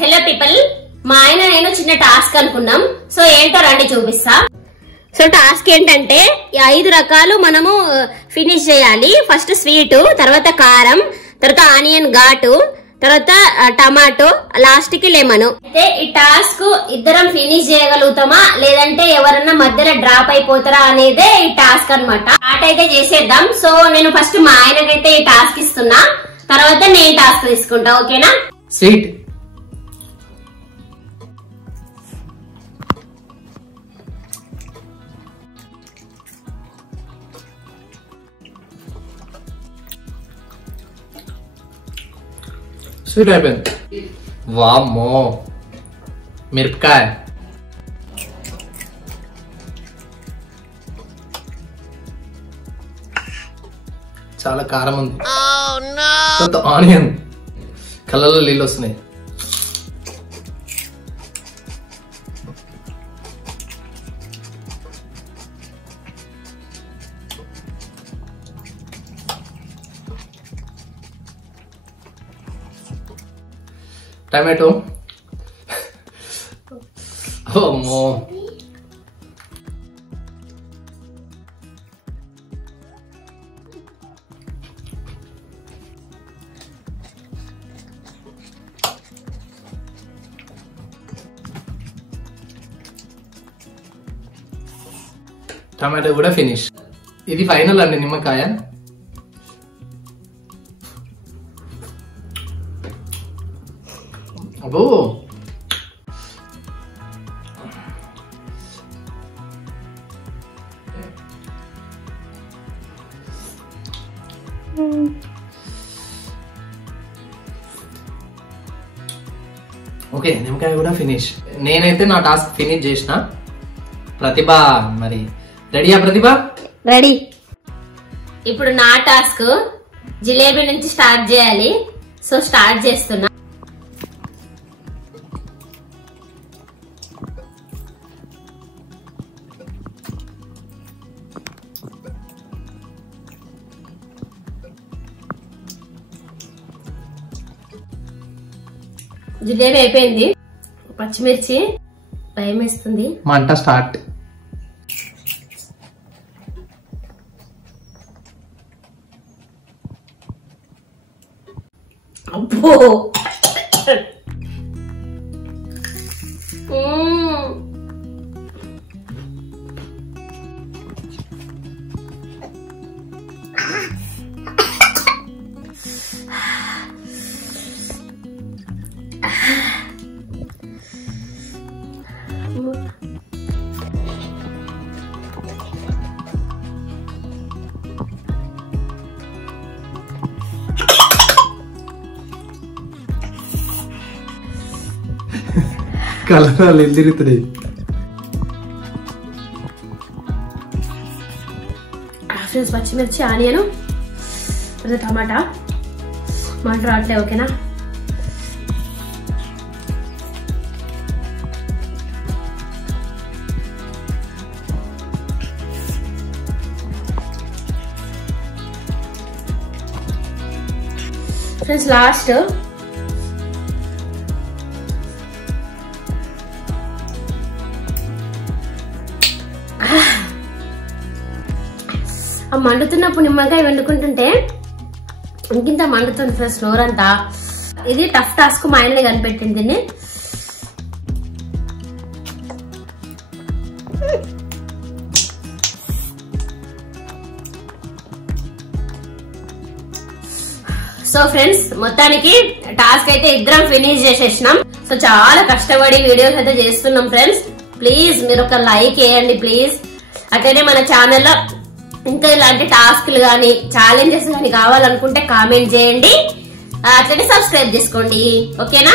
Hello people, మా ఆయన నేను చిన్న టాస్క్ అనుకున్నాం. సో ఏంటో రండి చూపిస్తా. సో టాస్క్ ఏంటంటే 5 రకాలు మనము ఫినిష్ చేయాలి. ఫస్ట్ స్వీట్, తర్వాత కారం, తర్వాత ఆనియన్ ఘాటు, తర్వాత టమాటో, లాస్ట్ కి లెమన్. అయితే ఈ టాస్క్ ఇద్దరం ఫినిష్ చేయగలుగుతామా లేదంటే ఎవరన్నా మధ్యలో డ్రాప్ అయిపోతారా అనేదే ఈ టాస్క్ అన్నమాట. స్టార్ట్ అయితే చేసేద్దాం. సో నేను ఫస్ట్ మా ఆయనకైతే ఈ టాస్క్ ఇస్తున్నా, తర్వాత నేను టాస్క్ తీసుకుంటా. ఓకేనా? స్వీట్, స్వీట్ అయిపోయింది. వామ్మో, మిరపకాయ, చాలా కారం ఉంది. ఆనియన్, కళ్ళలో నీళ్ళు వస్తున్నాయి. టమాటో, అమ్మో, టమాటో కూడా ఫినిష్. ఇది ఫైనల్ అండి. నిమ్మకాయ, అబ్బో, ఓకే, నిమ్మకాయ కూడా ఫినిష్. నేనైతే నా టాస్క్ ఫినిష్ చేసిన. ప్రతిభ మరి రెడీయా? ప్రతిభ రెడీ. ఇప్పుడు నా టాస్క్ జిలేబీ నుంచి స్టార్ట్ చేయాలి. సో స్టార్ట్ చేస్తున్నా. జిలేబీ అయిపోయింది. పచ్చిమిర్చి, భయం వేస్తుంది. మంట స్టార్ట్. అబ్బో, కలరాలు ఎల్లిరుతున్నాయి. ఫ్రెండ్స్, పచ్చిమిర్చి, ఆనియన్, టమాటా, మంట రావట్లే. ఓకేనా? ఫ్రెండ్స్, లాస్ట్ ఆ మండుతున్నప్పుడు నిమ్మకాయ వండుకుంటుంటే ఇంకింత మండుతుంది ఫ్రెండ్స్ నోరంతా. ఇది టఫ్ టాస్క్. మా ఆయననే కనిపెట్టింది దీన్ని. సో ఫ్రెండ్స్, మొత్తానికి టాస్క్ అయితే ఇద్దరం ఫినిష్ చేసేసినాం. సో చాలా కష్టపడి వీడియోస్ అయితే చేస్తున్నాం ఫ్రెండ్స్. ప్లీజ్ మీరు ఒక లైక్ వేయండి ప్లీజ్. అట్లనే మన ఛానల్లో ఇంకా ఇలాంటి టాస్క్లు గానీ ఛాలెంజెస్ గానీ కావాలనుకుంటే కామెంట్ చేయండి. అట్లనే సబ్స్క్రైబ్ చేసుకోండి. ఓకేనా?